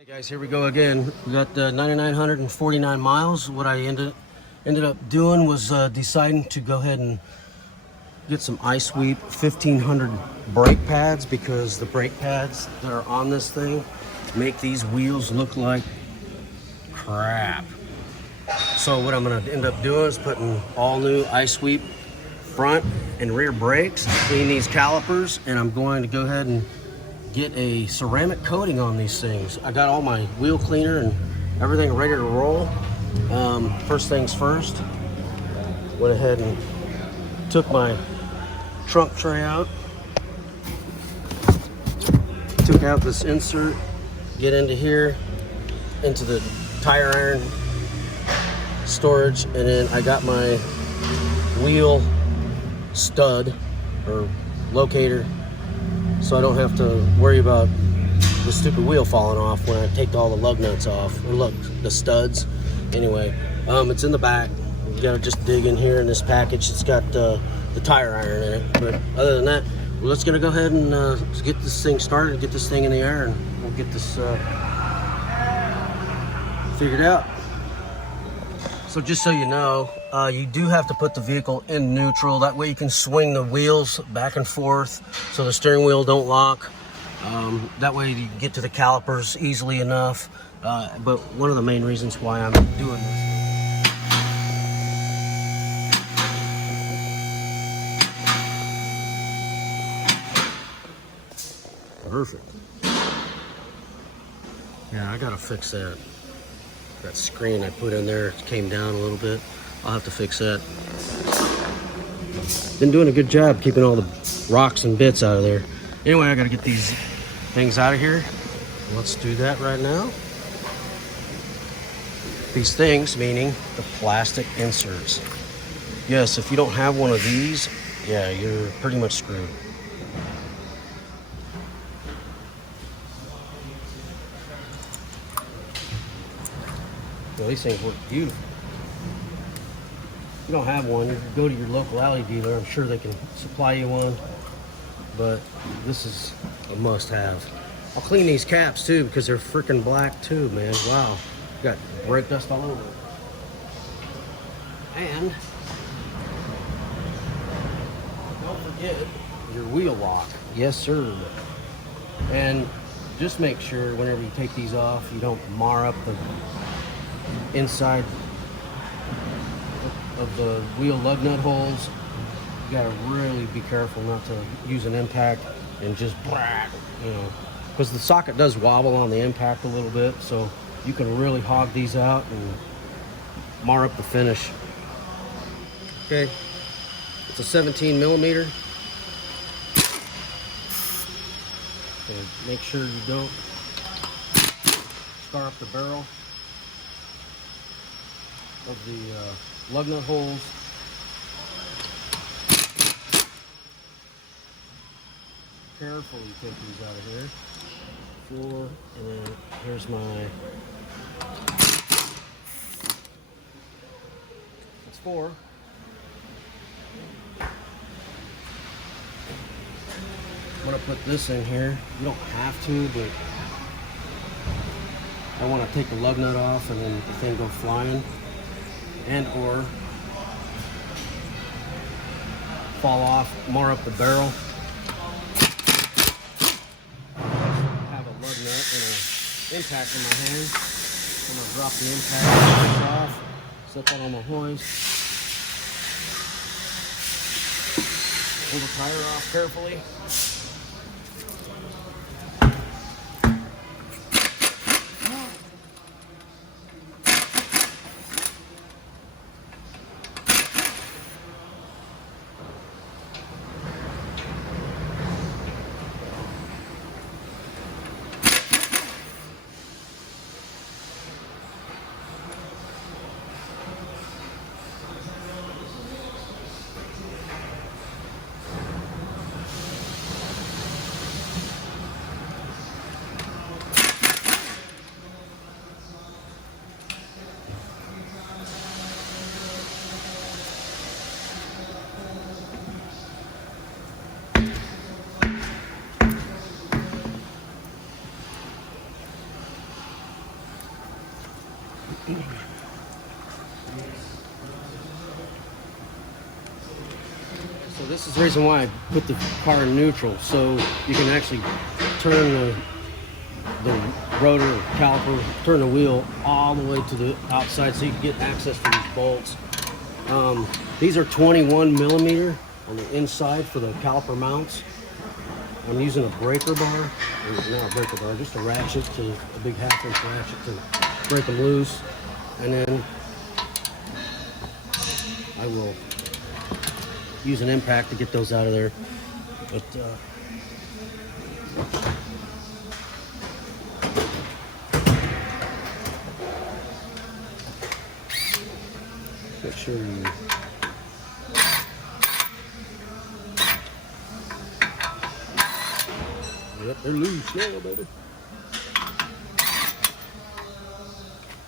Hey guys, here we go again. We got 9,949 miles. What I ended up doing was deciding to go ahead and get some iSweep 1500 brake pads, because the brake pads that are on this thing make these wheels look like crap. So what I'm going to end up doing is putting all new iSweep front and rear brakes, clean these calipers, and I'm going to go ahead and get a ceramic coating on these things. I got all my wheel cleaner and everything ready to roll. First things first, went ahead and took my trunk tray out, took out this insert, get into here, into the tire iron storage, and then I got my wheel stud or locator, so I don't have to worry about the stupid wheel falling off when I take all the lug nuts off, or look, the studs. Anyway, it's in the back. You gotta just dig in here in this package. It's got the tire iron in it. But other than that, let's gonna go ahead and get this thing started, get this thing in the air, and we'll get this figured out. So just so you know, you do have to put the vehicle in neutral. That way you can swing the wheels back and forth so the steering wheel don't lock. That way you can get to the calipers easily enough. But one of the main reasons why I'm doing this. Perfect. Yeah, I gotta fix that. That screen I put in there came down a little bit. I'll have to fix that. Been doing a good job keeping all the rocks and bits out of there. Anyway, I gotta get these things out of here. Let's do that right now. These things, meaning the plastic inserts. Yes, if you don't have one of these, yeah, you're pretty much screwed. Well, these things work beautiful. If you don't have one, you can go to your local Audi dealer. I'm sure they can supply you one, but this is a must-have. I'll clean these caps too, because they're freaking black too, man. Wow, got brake dust all over it. And don't forget your wheel lock. Yes, sir. And just make sure whenever you take these off, you don't mar up the inside of the wheel lug nut holes. You gotta really be careful not to use an impact and just, you know, because the socket does wobble on the impact a little bit, so you can really hog these out and mar up the finish. Okay, it's a 17 millimeter. So make sure you don't scar up the barrel of the lug nut holes. Carefully take these out of here. 4, and then here's my. That's 4. I'm gonna put this in here. You don't have to, but I want to take the lug nut off and then the thing go flying, and or fall off, mar up the barrel. Have a lug nut and an impact in my hand. I'm gonna drop the impact off, set that on the hoist, pull the tire off carefully. this is the reason why I put the car in neutral, so you can actually turn the rotor caliper, turn the wheel all the way to the outside so you can get access to these bolts. These are 21 millimeter on the inside for the caliper mounts. I'm using a breaker bar, not a breaker bar, just a ratchet, to a big 1/2-inch ratchet to break them loose, and then I will use an impact to get those out of there. But make sure you yep, they're loose now, baby.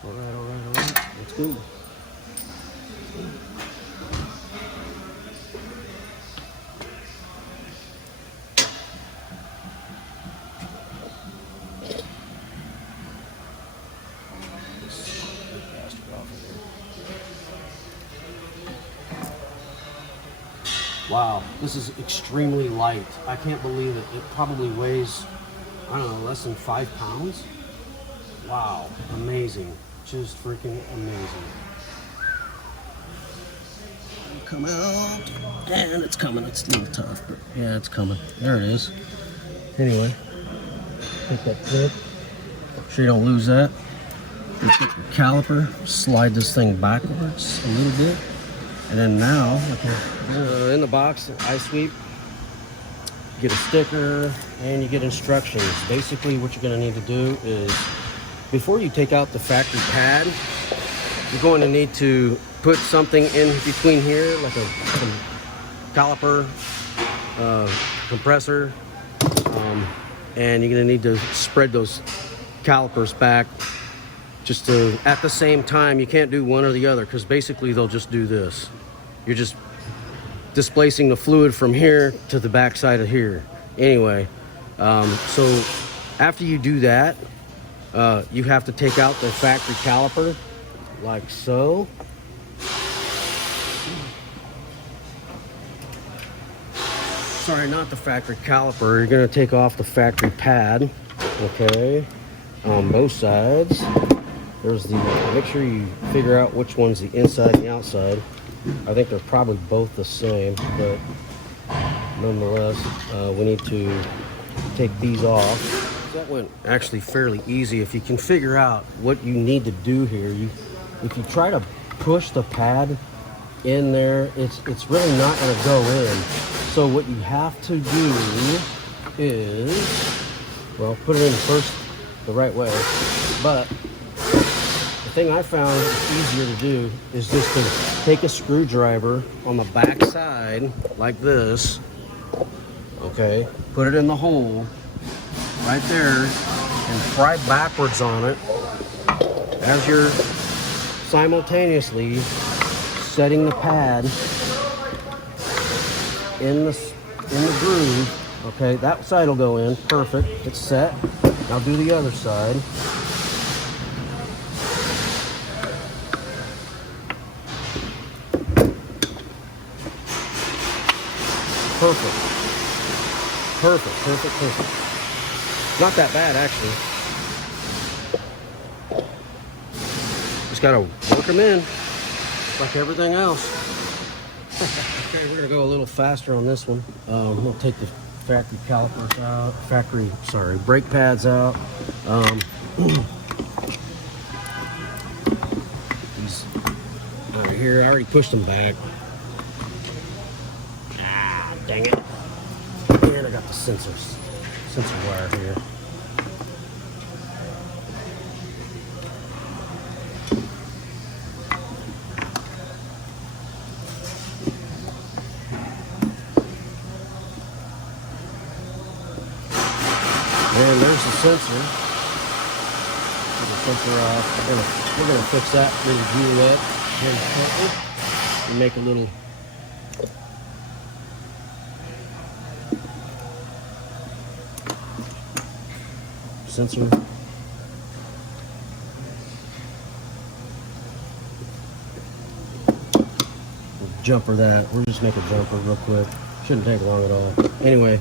All right, let's go. Wow, this is extremely light. I can't believe it. It probably weighs, I don't know, less than 5 pounds. Wow, amazing. Just freaking amazing. Come out, and it's coming. It's a little tough, but yeah, it's coming. There it is. Anyway, take that clip. Make sure you don't lose that. You take your caliper, slide this thing backwards a little bit. And then now, in the box, iSweep, get a sticker and you get instructions. Basically, what you're going to need to do is, before you take out the factory pad, you're going to need to put something in between here, like a caliper, compressor, and you're going to need to spread those calipers back. Just to, at the same time, you can't do one or the other, because basically they'll just do this. You're just displacing the fluid from here to the back side of here. Anyway, so after you do that, you have to take out the factory caliper, like so. Sorry, not the factory caliper. You're gonna take off the factory pad, okay, on both sides. There's the, make sure you figure out which one's the inside and the outside. I think they're probably both the same, but nonetheless, we need to take these off. That went actually fairly easy. If you can figure out what you need to do here, if you try to push the pad in there, it's really not going to go in. So what you have to do is, well, put it in first the right way, but the thing I found easier to do is just to take a screwdriver on the back side like this, okay, put it in the hole right there and pry backwards on it as you're simultaneously setting the pad in the groove. Okay, that side will go in, perfect, it's set. Now do the other side. Perfect. Perfect, perfect, perfect. Not that bad, actually. Just gotta work them in, like everything else. Okay, we're gonna go a little faster on this one. We'll take the factory calipers out, brake pads out. These out of here, I already pushed them back. Dang it. And I got the sensor wire here. And there's the sensor. Get the sensor off. We're gonna fix that little Juliet here shortly and make a little sensor. Jumper that. We'll just make a jumper real quick. Shouldn't take long at all. Anyway,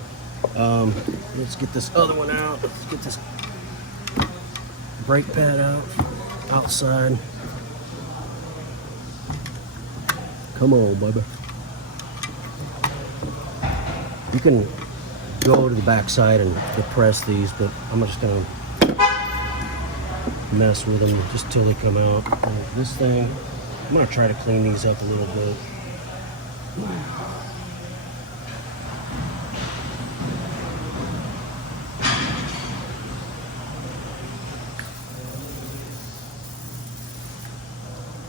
let's get this other one out. Let's get this brake pad out, outside. Come on, baby. You can go to the back side and depress these, but I'm just gonna mess with them just till they come out. And this thing, I'm gonna try to clean these up a little bit.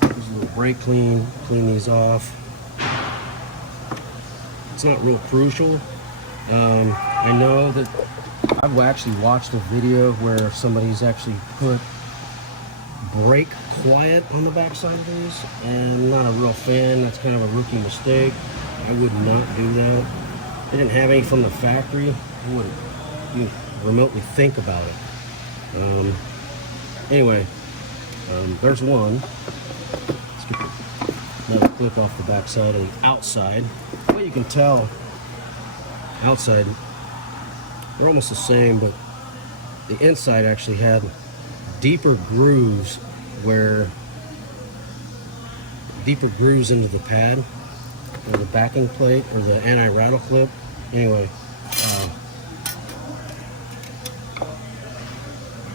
Just a little brake clean these off. It's not real crucial. I know that I've actually watched a video where somebody's actually put brake quiet on the back side of these, and I'm not a real fan. That's kind of a rookie mistake. I would not do that. They didn't have any from the factory. I wouldn't even remotely think about it. Anyway, there's one. Let's get another clip off the back side and the outside. Well, you can tell outside they're almost the same, but the inside actually had deeper grooves into the pad or the backing plate or the anti-rattle clip. Anyway,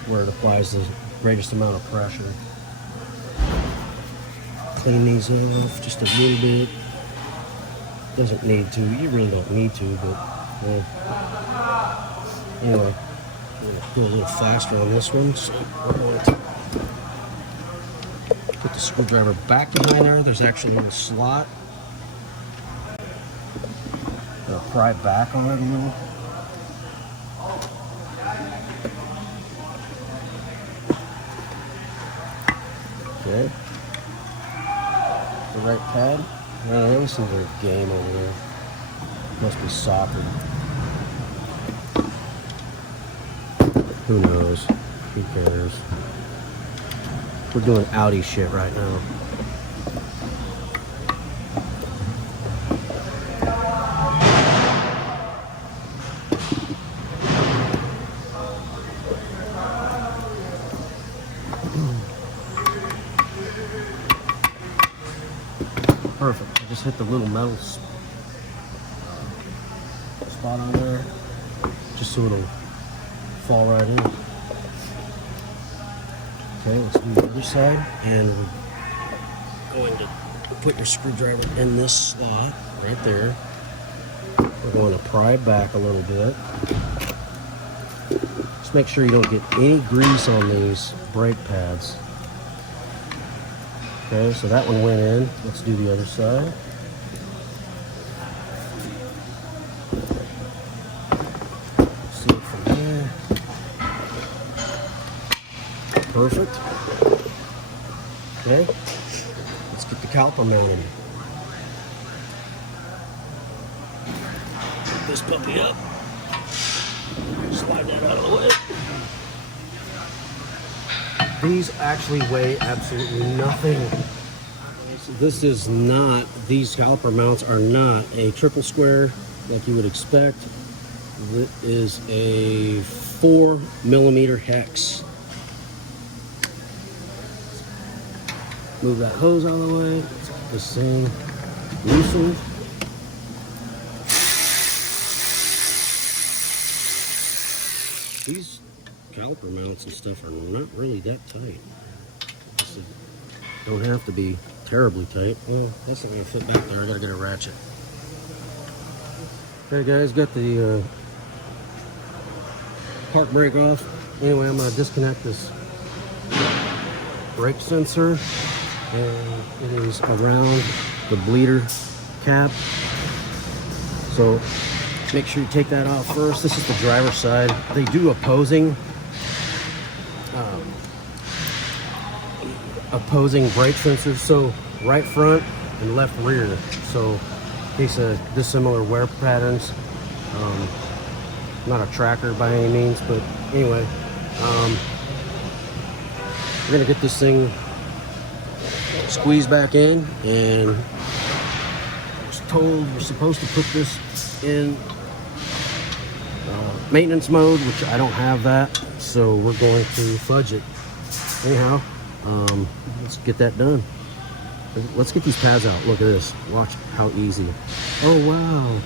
where it applies the greatest amount of pressure. Clean these off just a little bit. Doesn't need to. You really don't need to, but anyway, I'm gonna go a little faster on this one. So we're going to put the screwdriver back behind there. There's actually a little slot. Gonna pry back on it a little. Okay. The right pad. This is a game over there. Must be soccer. Who knows? Who cares? We're doing Audi shit right now. Perfect. I just hit the little metal spot on there, just so it'll fall right in. Okay, let's do the other side, and we're going to put your screwdriver in this slot right there. We're going to pry back a little bit. Just make sure you don't get any grease on these brake pads. Okay, so that one went in. Let's do the other side. See it from there. Perfect. Okay, let's get the caliper mounted. Pick this puppy up. Slide that out of the way. These actually weigh absolutely nothing. So this is not, these caliper mounts are not a triple square like you would expect. It is a 4mm hex. Move that hose out of the way. Let's get this thing loosened. These caliper mounts and stuff are not really that tight. Don't have to be terribly tight. Well, that's not gonna fit back there. I gotta get a ratchet. Okay, guys, got the park brake off. Anyway, I'm gonna disconnect this brake sensor, and it is around the bleeder cap. So make sure you take that off first. This is the driver's side. They do opposing brake sensors, so right front and left rear. So in case of dissimilar wear patterns. Not a tracker by any means, but anyway, we're gonna get this thing squeezed back in and told you're supposed to put this in maintenance mode, which I don't have that, so we're going to fudge it. Anyhow, let's get that done. Let's get these pads out. Look at this. Watch how easy. Oh, wow.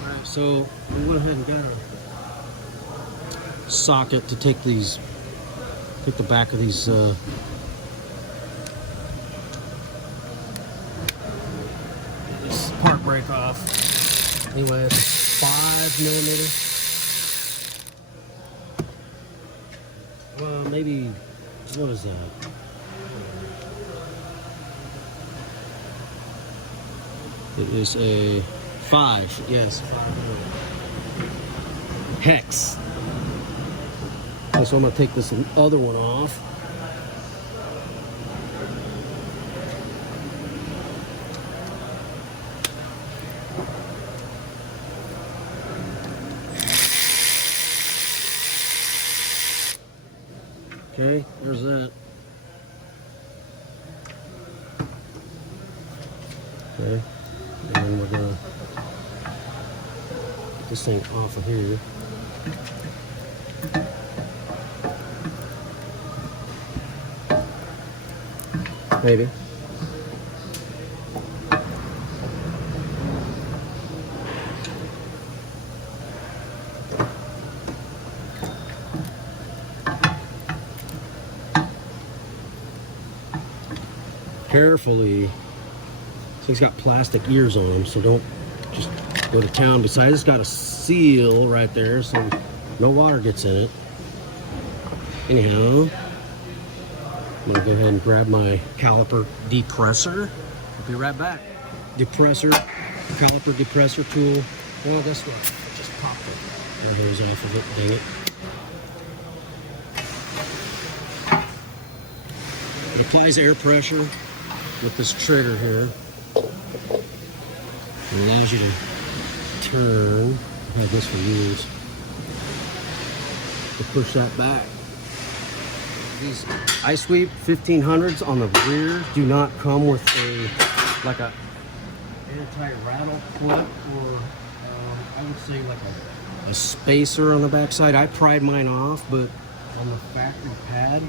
All right, so we went ahead and got a socket to take the back of these this part break off. Anyway, it's 5mm. Well, maybe, what is that? It is a 5, yes, 5 hex. So I'm gonna take this other one off. Okay, there's that. Okay, and then we're gonna get this thing off of here. Maybe. Carefully. This thing's got plastic ears on them, so don't just go to town. Besides, it's got a seal right there, so no water gets in it. Anyhow, I'm gonna go ahead and grab my caliper depressor. I'll be right back. Depressor, caliper depressor tool. Well, guess what? I just popped it. The hose off of it, dang it. It applies air pressure with this trigger here. It allows you to turn. I've had this for years. To push that back. These iSweep 1500s on the rear do not come with a anti-rattle clip, or I would say like a spacer on the back side. I pried mine off, but on the factory pad,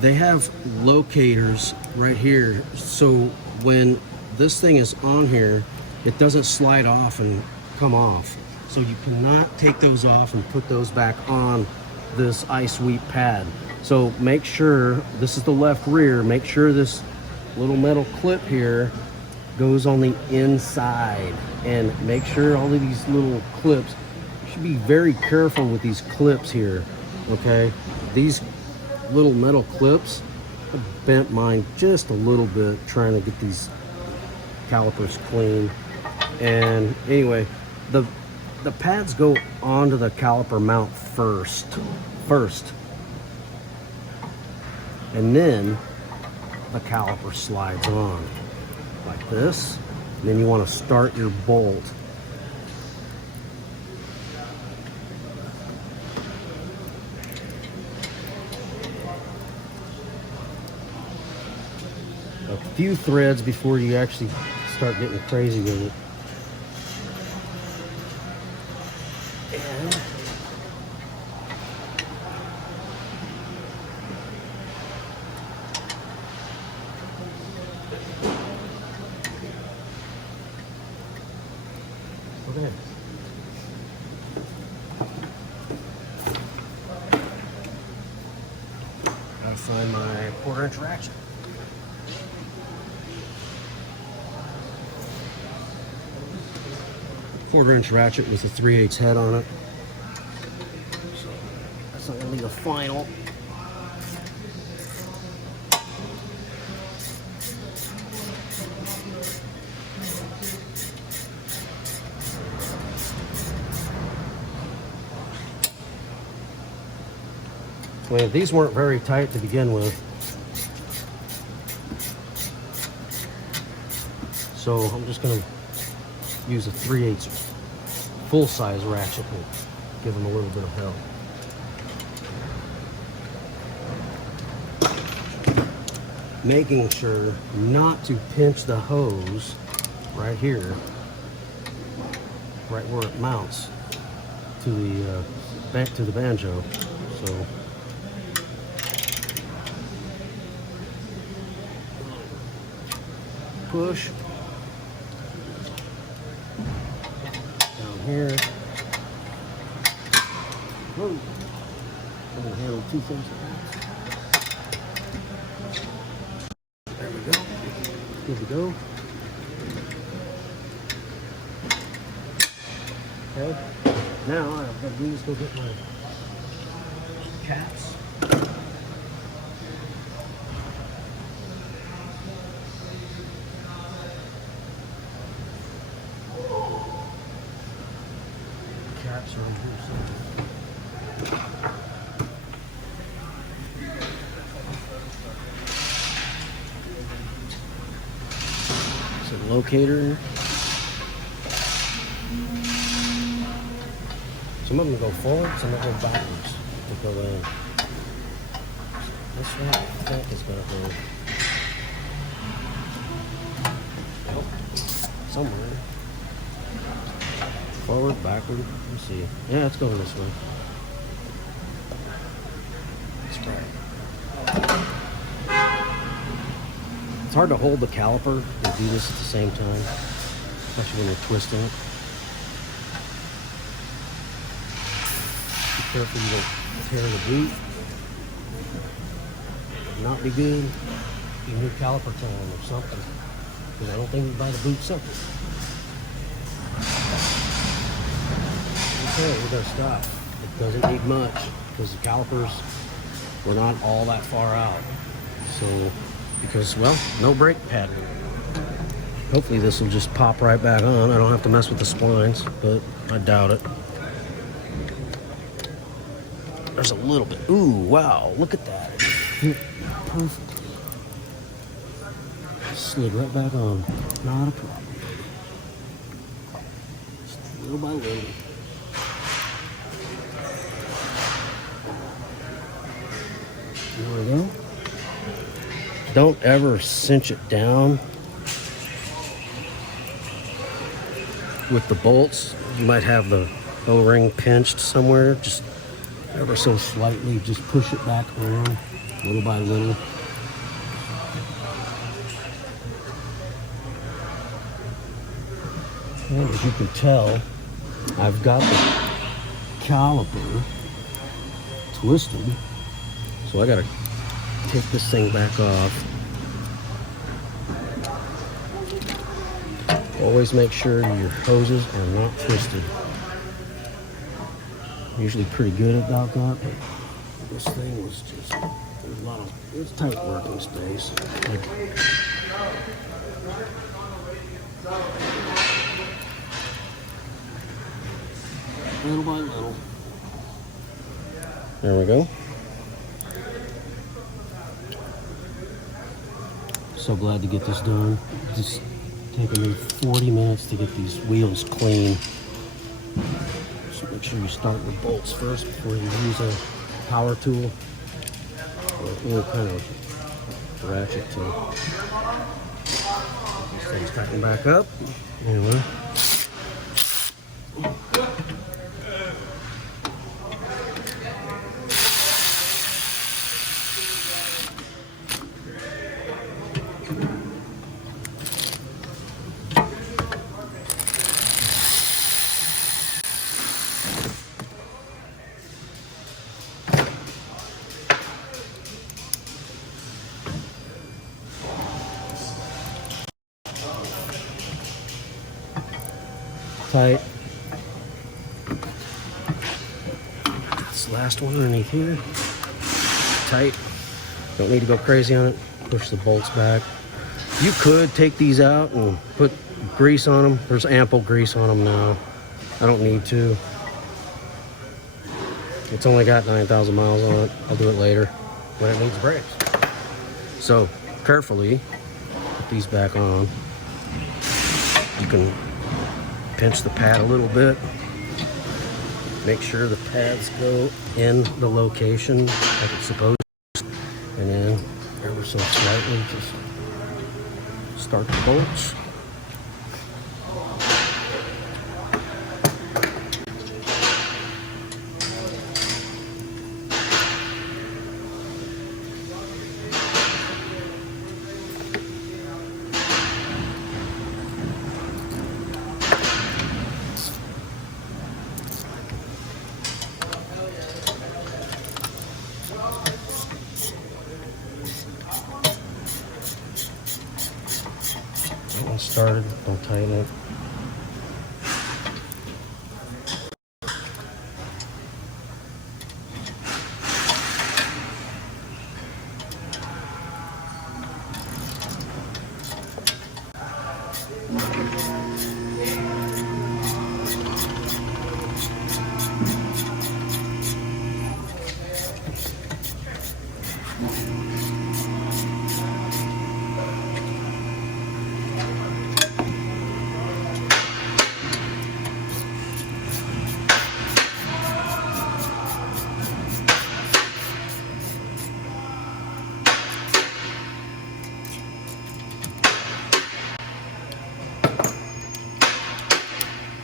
they have locators right here, so when this thing is on here, it doesn't slide off and come off. So you cannot take those off and put those back on this iSweep pad. So make sure, this is the left rear, make sure this little metal clip here goes on the inside, and make sure all of these little clips, you should be very careful with these clips here, okay? These little metal clips, I bent mine just a little bit trying to get these calipers clean. And anyway, the pads go onto the caliper mount first, and then the caliper slides on like this. And then you want to start your bolt. A few threads before you actually start getting crazy with it. And okay. Gotta find my 1/4" ratchet. Quarter-inch ratchet with a 3/8 head on it. So that's not gonna be the final. Well, these weren't very tight to begin with, so I'm just going to use a 3/8 full-size ratchet will give them a little bit of help. Making sure not to pinch the hose right here, right where it mounts to the banjo. So push down here. Whoa! I'm gonna handle 2 things. There we go. Good to go. Okay. Now all I've got to do is go get my caps. Caps are in here somewhere. Some locator. Some of them go forward, some of them go backwards. They go in. This one I think is going to go somewhere. Forward, backward. Let's see. Yeah, it's going this way. Let's try it. It's hard to hold the caliper and do this at the same time, especially when you're twisting it. Be careful you don't tear the boot. Would not be good. You need caliper time or something, because I don't think you buy the boot separate. Okay, we're gonna stop. It doesn't need much because the calipers were not all that far out. So, because, well, no brake pad. Hopefully this will just pop right back on. I don't have to mess with the splines, but I doubt it. There's a little bit. Ooh, wow, look at that. Perfect. Slid right back on. Not a problem. Just little by little. There we go. Don't ever cinch it down with the bolts. You might have the O-ring pinched somewhere. Just ever so slightly, just push it back around little by little. And as you can tell, I've got the caliper twisted. So I gotta take this thing back off. Always make sure your hoses are not twisted. Usually pretty good about that, but this thing was just, there's a lot of, it's tight working space. Like, little by little. There we go. So glad to get this done. Just taking me 40 minutes to get these wheels clean. So make sure you start your bolts first before you use a power tool or any kind of ratchet tool. This thing's tighten back up. Anyway. Tight. This last one underneath here. Tight. Don't need to go crazy on it. Push the bolts back. You could take these out and put grease on them. There's ample grease on them now. I don't need to. It's only got 9,000 miles on it. I'll do it later when it needs brakes. So carefully put these back on. You can pinch the pad a little bit. Make sure the pads go in the location like it's supposed to, and then ever so slightly just start the bolts. Get one started, don't tighten it.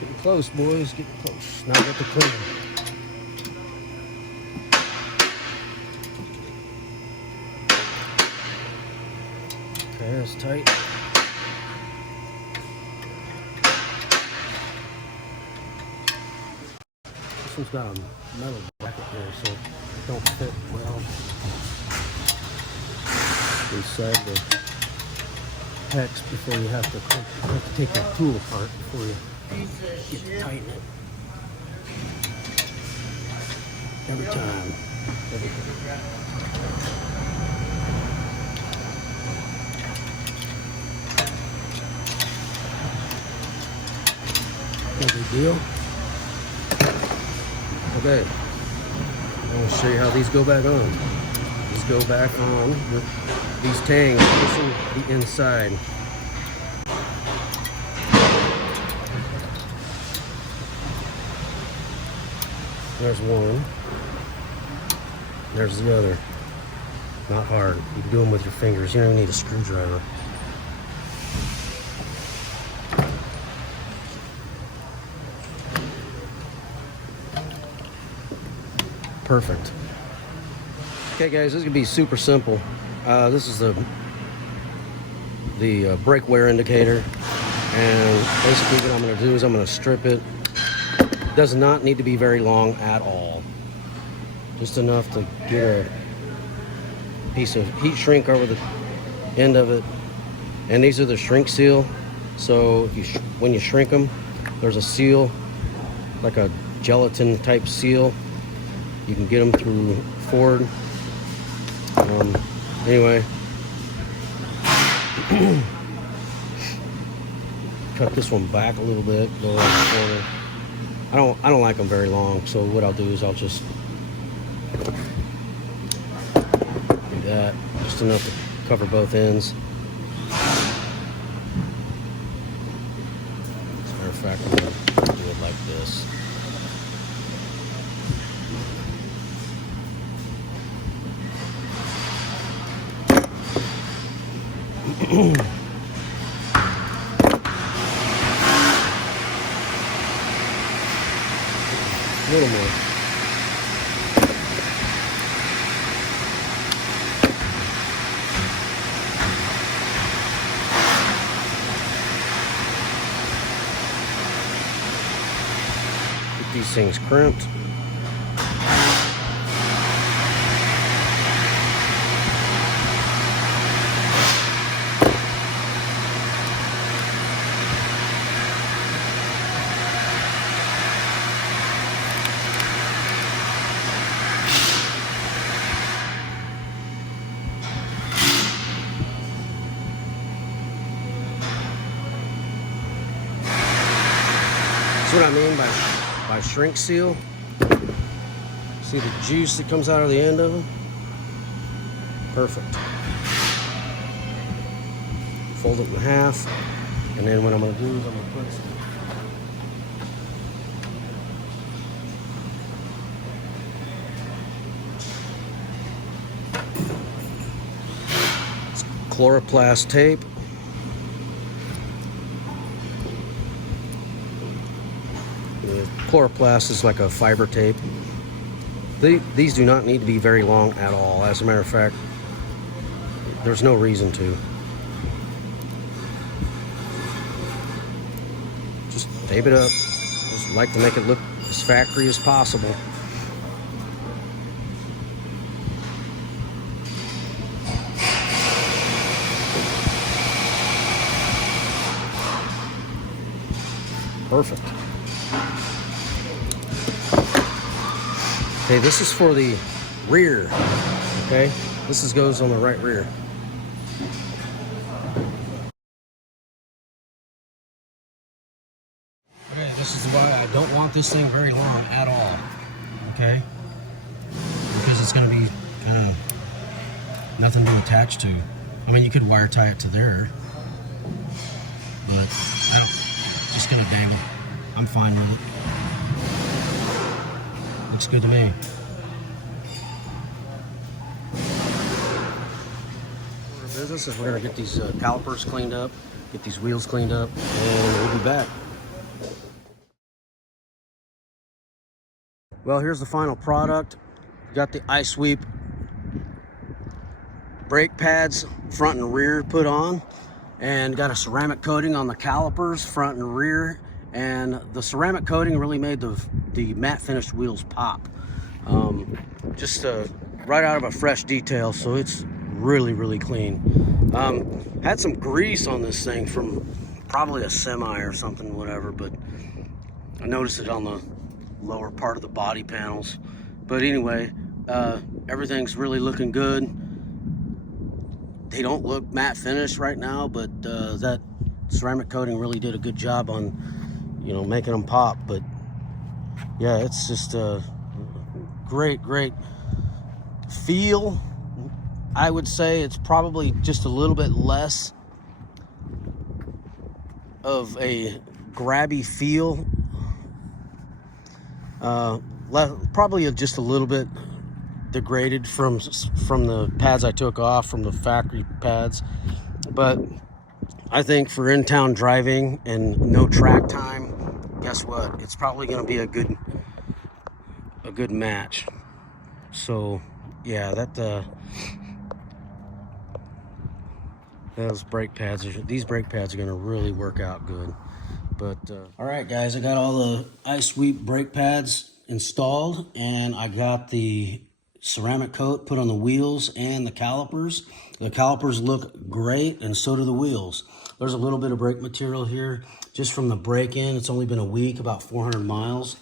Getting close, boys, getting close. Now get the cleaner. Okay, that's tight. This one's got a metal bracket there, so it don't fit well inside the hex before you have to take that tool apart before you get to tighten it. Every time. No big deal. Okay. I'm going to show you how these go back on. These go back on with these tangs pushing the inside. There's one. There's the other. Not hard. You can do them with your fingers. You don't even need a screwdriver. Perfect. Okay, guys, this is gonna be super simple. This is the brake wear indicator, and basically what I'm gonna do is I'm gonna strip it. Does not need to be very long at all. Just enough to get a piece of heat shrink over the end of it. And these are the shrink seal. So when you shrink them, there's a seal, like a gelatin type seal. You can get them through Ford. Anyway, cut this one back a little bit, go around the corner. I don't like them very long, so what I'll do is I'll just do that, just enough to cover both ends. As a matter of fact, I'm gonna do it like this. A little more. Get these things crimped. That's what I mean by shrink seal. See the juice that comes out of the end of them? Perfect. Fold it in half, and then what I'm going to do is I'm going to put some chloroplast tape. The chloroplast is like a fiber tape. These do not need to be very long at all. As a matter of fact, there's no reason to. Just tape it up. Just like to make it look as factory as possible. Perfect. Okay, this is for the rear. Okay, this goes on the right rear. Okay, this is why I don't want this thing very long at all. Okay, because it's going to be kind of nothing to attach to. I mean, you could wire tie it to there, but I don't. Just gonna dangle. I'm fine with it. Looks good to me. Our business is we're gonna get these calipers cleaned up, get these wheels cleaned up, and we'll be back. Well, here's the final product. Got the iSweep brake pads, front and rear, put on. And got a ceramic coating on the calipers, front and rear, and the ceramic coating really made the matte finished wheels pop. Just right out of a fresh detail, so it's really clean. Had some grease on this thing from probably a semi or something, whatever, but I noticed it on the lower part of the body panels. But anyway, everything's really looking good. They don't look matte finished right now, but that ceramic coating really did a good job on, you know, making them pop. But yeah, it's just a great feel. I would say it's probably just a little bit less of a grabby feel. Probably just a little bit degraded from the pads I took off from the factory pads, but I think for in-town driving and no track time, guess what? It's probably going to be a good match. So yeah, those brake pads these brake pads are going to really work out good. But all right, guys, I got all the iSweep brake pads installed, and I got the ceramic coat put on the wheels and the calipers. The calipers look great, and so do the wheels. There's a little bit of brake material here just from the break-in. It's only been a week, about 400 miles.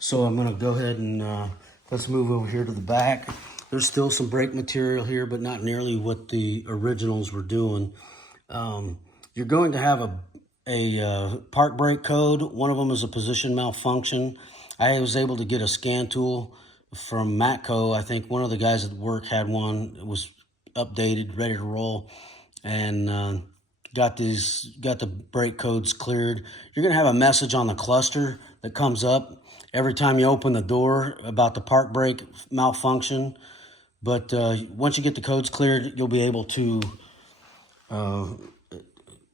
So I'm gonna go ahead and let's move over here to the back. There's still some brake material here, but not nearly what the originals were doing. You're going to have a park brake code. One of them is a position malfunction. I was able to get a scan tool from Matco. I think one of the guys at work had one. It was updated, ready to roll, and got the brake codes cleared. You're gonna have a message on the cluster that comes up every time you open the door about the park brake malfunction. But once you get the codes cleared, you'll be able to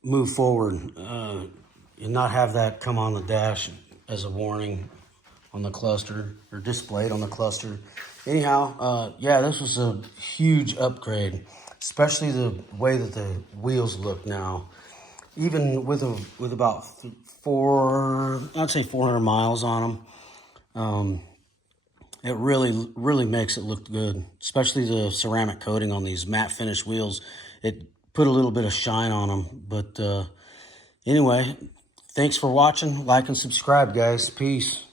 move forward and not have that come on the dash as a warning on the cluster, or displayed on the cluster. Anyhow, yeah, this was a huge upgrade, especially the way that the wheels look now. Even with about I'd say 400 miles on them, it really makes it look good, especially the ceramic coating on these matte finish wheels. It put a little bit of shine on them. But anyway, thanks for watching. Like and subscribe, guys. Peace.